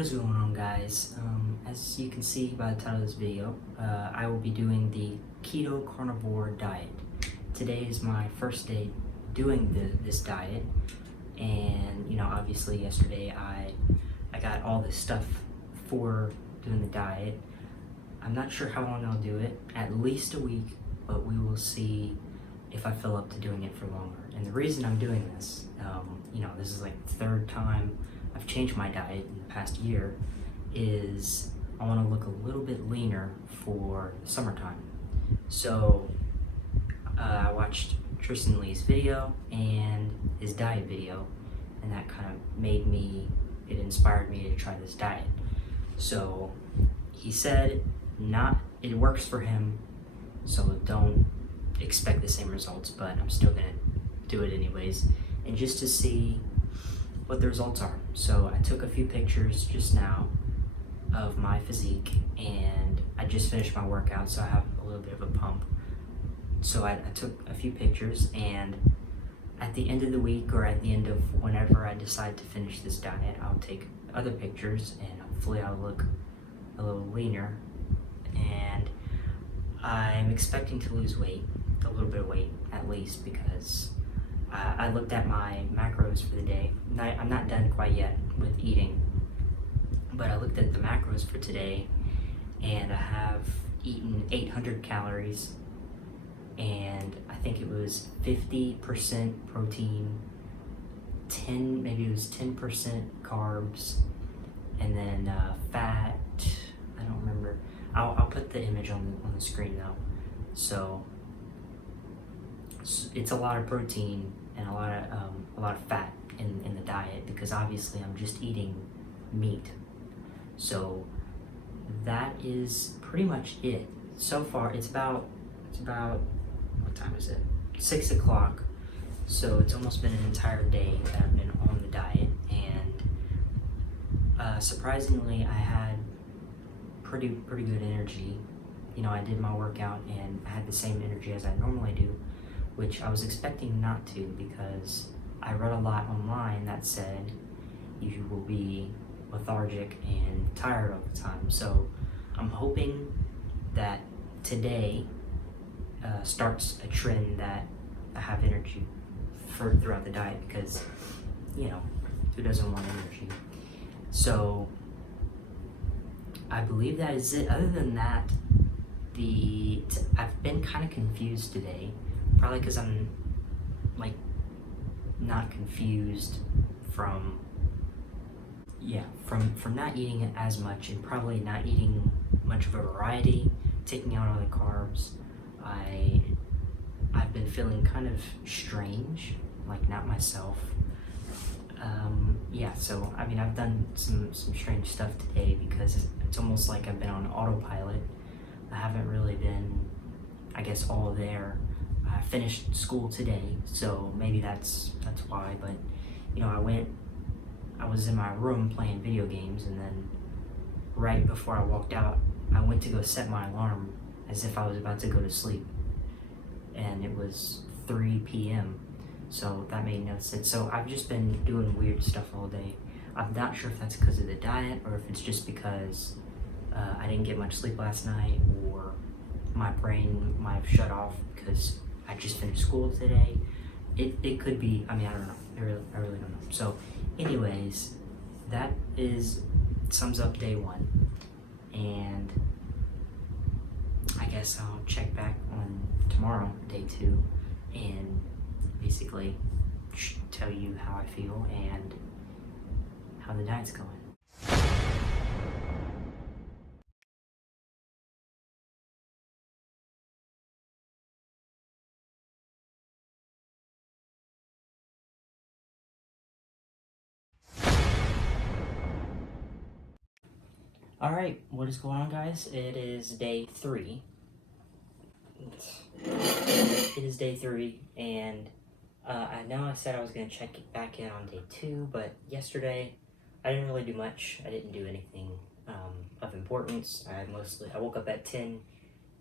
What is going on, guys? As you can see by the title of this video, I will be doing the Keto-Carnivore diet. Today is my first day doing this diet, and obviously yesterday I got all this stuff for doing the diet. I'm not sure how long I'll do it, at least a week, but we will see if I feel up to doing it for longer. And the reason I'm doing this, this is like the third time I've changed my diet in the past year, is I want to look a little bit leaner for summertime. So I watched Tristan Lee's video and his diet video, and that kind of it inspired me to try this diet. So he said it works for him, so don't expect the same results, but I'm still gonna do it anyways, and just to see what the results are. So I took a few pictures just now of my physique, and I just finished my workout, so I have a little bit of a pump. So I took a few pictures, and at the end of the week, or at the end of whenever I decide to finish this diet, I'll take other pictures, and hopefully I'll look a little leaner. And I'm expecting to lose weight, a little bit of weight at least, because I looked at my macros for the day. I'm not done quite yet with eating, but I looked at the macros for today, and I have eaten 800 calories, and I think it was 50% protein, maybe it was 10% carbs, and then fat, I don't remember. I'll put the image on the screen though. So it's a lot of protein and a lot of fat in the diet, because obviously I'm just eating meat. So that is pretty much it. So far it's about what time is it? 6 o'clock. So it's almost been an entire day that I've been on the diet, and surprisingly I had pretty good energy. I did my workout and I had the same energy as I normally do, which I was expecting not to, because I read a lot online that said you will be lethargic and tired all the time. So I'm hoping that today starts a trend that I have energy throughout the diet, because who doesn't want energy? So I believe that is it. Other than that, I've been kind of confused today, probably because I'm not confused from not eating it as much, and probably not eating much of a variety, taking out all the carbs. I've been feeling kind of strange, like not myself. So I've done some strange stuff today, because it's almost like I've been on autopilot. I haven't really been, I guess, all there. I finished school today, so maybe that's why. But I was in my room playing video games, and then right before I walked out, I went to go set my alarm as if I was about to go to sleep, and it was 3 p.m. So that made no sense. So I've just been doing weird stuff all day. I'm not sure if that's because of the diet, or if it's just because I didn't get much sleep last night, or my brain might have shut off because I just finished school today. It could be, I don't know. I really don't know. So anyways, that sums up day one. And I guess I'll check back on tomorrow, day two, and basically tell you how I feel and how the diet's going. Alright, what is going on, guys? It is day 3. It is day 3, and I know I said I was going to check it back in on day 2, but yesterday I didn't really do much. I didn't do anything of importance. I woke up at 10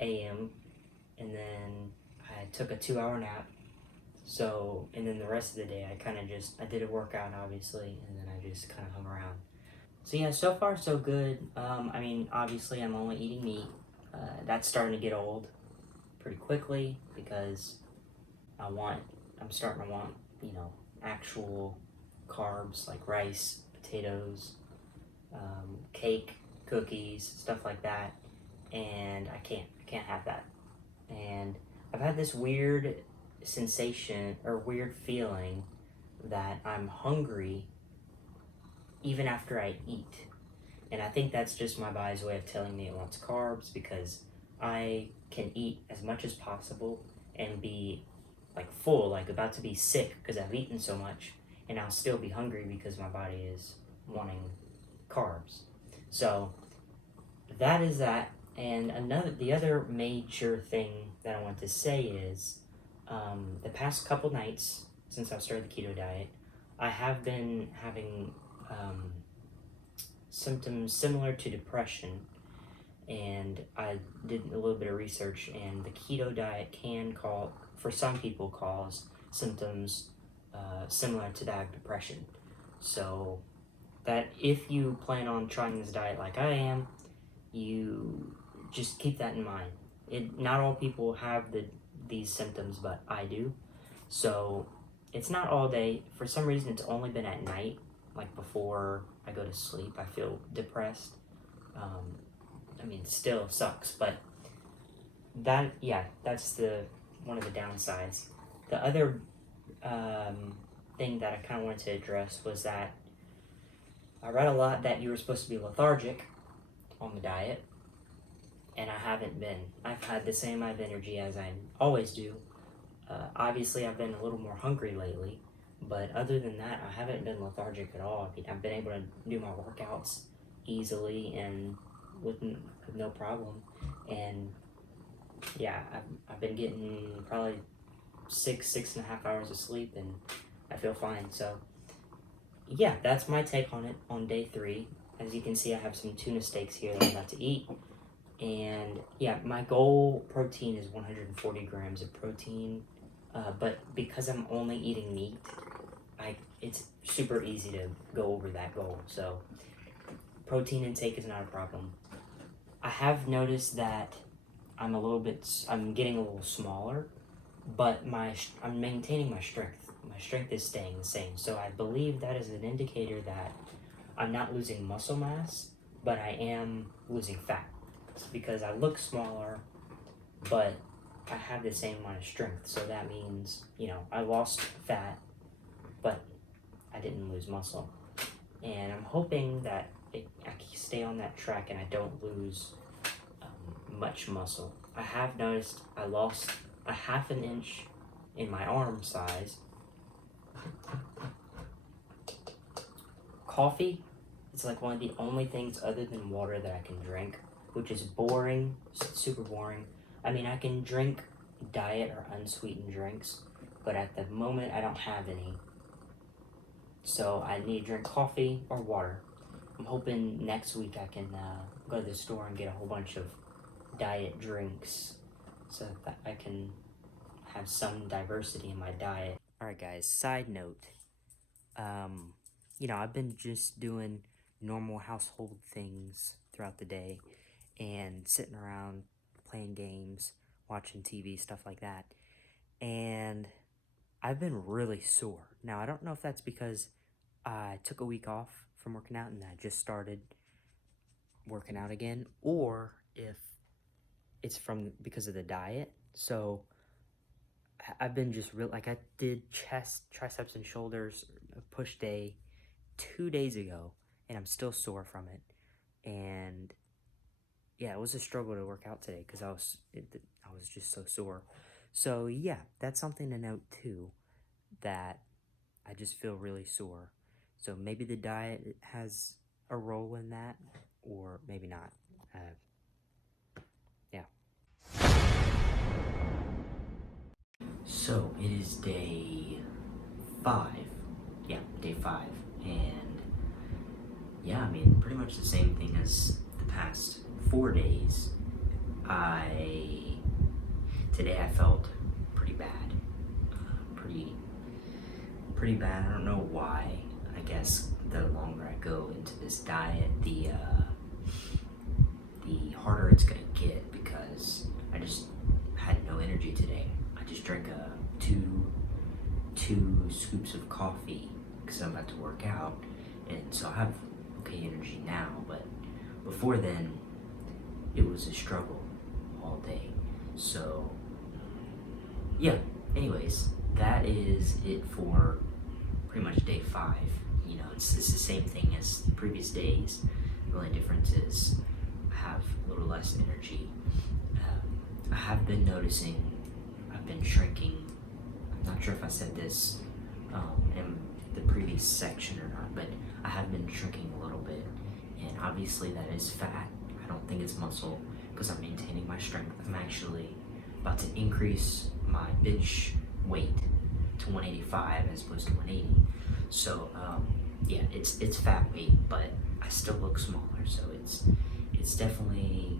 a.m. and then I took a 2-hour nap. So, and then the rest of the day I did a workout, obviously, and then I just kind of hung around. So yeah, so far so good. I mean, obviously I'm only eating meat. That's starting to get old pretty quickly because I'm starting to want, actual carbs like rice, potatoes, cake, cookies, stuff like that. And I can't have that. And I've had this weird sensation or weird feeling that I'm hungry even after I eat. And I think that's just my body's way of telling me it wants carbs because I can eat as much as possible and be like full, like about to be sick because I've eaten so much, and I'll still be hungry because my body is wanting carbs. So that is that. And the other major thing that I want to say is the past couple nights since I've started the keto diet, I have been having symptoms similar to depression, and I did a little bit of research, and the keto diet for some people, cause symptoms similar to that of depression. So that if you plan on trying this diet like I am, you just keep that in mind. Not all people have these symptoms, but I do. So it's not all day. For some reason, it's only been at night, like before I go to sleep. I feel depressed. I mean, it still sucks, but that's one of the downsides. The other thing that I kind of wanted to address was that I read a lot that you were supposed to be lethargic on the diet, and I haven't been. I've had the same amount of energy as I always do. Obviously, I've been a little more hungry lately, but other than that, I haven't been lethargic at all. I've been able to do my workouts easily and with no problem. And yeah, I've been getting probably 6.5 hours of sleep, and I feel fine. So yeah, that's my take on it on day 3. As you can see, I have some tuna steaks here that I'm about to eat. And yeah, my goal protein is 140 grams of protein. But because I'm only eating meat, it's super easy to go over that goal. So protein intake is not a problem. I have noticed that I'm getting a little smaller, but I'm maintaining my strength. My strength is staying the same. So I believe that is an indicator that I'm not losing muscle mass, but I am losing fat. Because I look smaller, but I have the same amount of strength. So that means, I lost fat, but I didn't lose muscle. And I'm hoping that I can stay on that track and I don't lose much muscle. I have noticed I lost a half an inch in my arm size. Coffee is like one of the only things other than water that I can drink, which is boring, super boring. I mean, I can drink diet or unsweetened drinks, but at the moment I don't have any. So I need to drink coffee or water. I'm hoping next week I can go to the store and get a whole bunch of diet drinks so that I can have some diversity in my diet. Alright guys, side note. I've been just doing normal household things throughout the day and sitting around playing games, watching TV, stuff like that. And I've been really sore. Now, I don't know if that's because I took a week off from working out and I just started working out again, or if it's because of the diet. So I've been just I did chest, triceps, and shoulders push day 2 days ago, and I'm still sore from it. And yeah, it was a struggle to work out today because I was just so sore. So yeah, that's something to note too, that I just feel really sore. So maybe the diet has a role in that, or maybe not. Yeah. So it is day 5. Yeah, day 5. And yeah, I mean, pretty much the same thing as the past 4 days. Today I felt pretty bad. Pretty bad. I don't know why. I guess the longer I go into this diet, the harder it's gonna get, because I just had no energy today. I just drank two scoops of coffee because I'm about to work out, and so I have okay energy now, but before then it was a struggle all day. So yeah, anyways, that is it for pretty much day 5. You know, it's the same thing as the previous days. The only difference is I have a little less energy. I have been noticing I've been shrinking. I'm not sure if I said this in the previous section or not, but I have been shrinking a little bit, and obviously that is fat. I don't think it's muscle, because I'm maintaining my strength. I'm actually about to increase my bench weight to 185 as opposed to 180. So yeah, it's fat weight, but I still look smaller, so it's definitely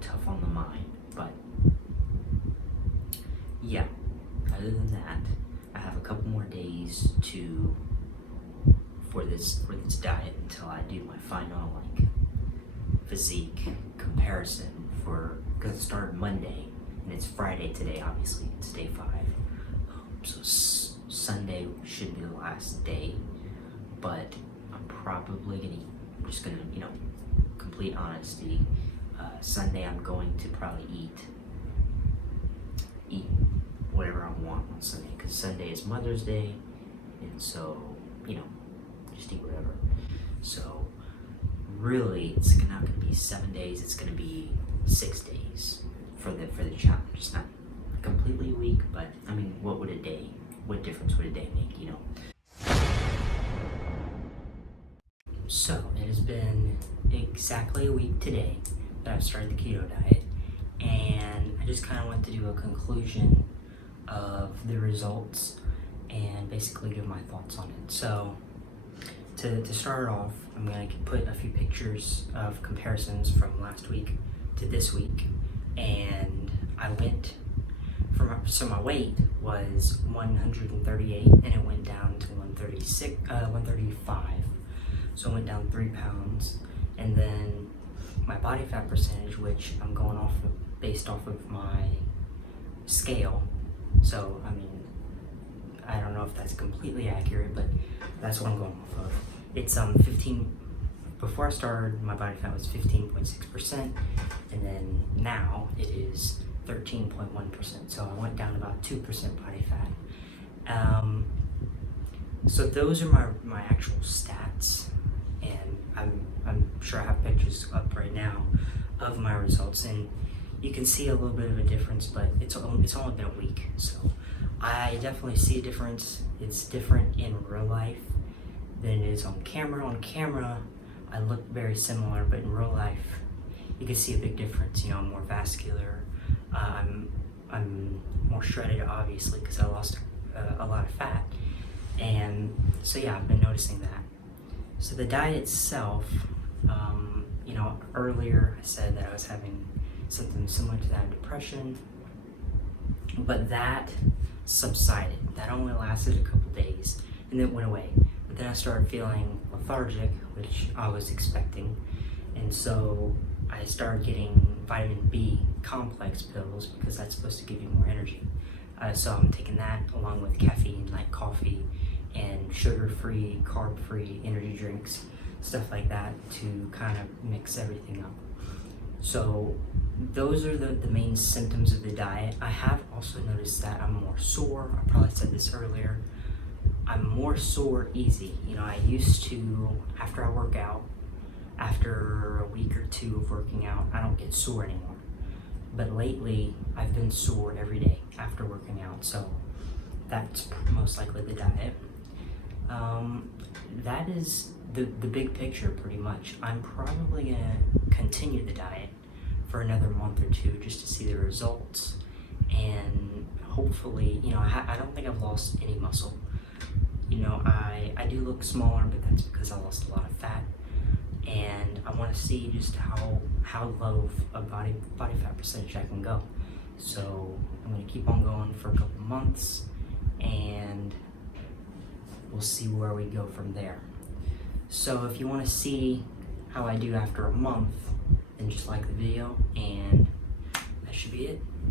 tough on the mind. But yeah, other than that, I have a couple more days for this diet until I do my final physique comparison, because it started Monday and it's Friday today. Obviously, it's day 5. So Sunday should be the last day, but I'm probably just gonna, complete honesty. Sunday I'm going to probably eat whatever I want on Sunday, because Sunday is Mother's Day, and so just eat whatever. So really, it's not gonna be 7 days. It's gonna be 6 days for the challenge. It's not completely a week, but I mean, what difference would a day make, So it has been exactly a week today that I've started the keto diet, and I just kind of want to do a conclusion of the results and basically give my thoughts on it. So to start off, I'm going to put a few pictures of comparisons from last week to this week, and I went so my weight was 138 and it went down to 135. So I went down 3 pounds, and then my body fat percentage, which I'm going based off of my scale. So I mean, I don't know if that's completely accurate, but that's what I'm going off of. It's 15. Before I started, my body fat was 15.6%, and then now it is 13.1%. So I went down about 2% body fat. So those are my actual stats, and I'm sure I have pictures up right now of my results, and you can see a little bit of a difference, but it's only been a week, so I definitely see a difference. It's different in real life than it is on camera. On camera, I look very similar, but in real life, you can see a big difference. I'm more vascular. I'm more shredded, obviously, because I lost a lot of fat. And so yeah, I've been noticing that. So the diet itself, earlier I said that I was having something similar to that, depression, but that subsided. That only lasted a couple days and then went away. But then I started feeling lethargic, which I was expecting, and so I started getting vitamin B complex pills, because that's supposed to give you more energy. So I'm taking that along with caffeine, like coffee, and sugar-free, carb-free energy drinks, stuff like that, to kind of mix everything up. So those are the main symptoms of the diet. I have also noticed that I'm more sore. I probably said this earlier. I'm more sore easy. I used to, after I work out, after a week or 2 of working out, I don't get sore anymore. But lately, I've been sore every day after working out, so that's most likely the diet. That is the big picture, pretty much. I'm probably gonna continue the diet for another month or 2 just to see the results, and hopefully, I don't think I've lost any muscle. I do look smaller, but that's because I lost a lot of fat, and I want to see just how low a body fat percentage I can go. So I'm going to keep on going for a couple months, and we'll see where we go from there. So if you want to see how I do after a month, then just like the video, and that should be it.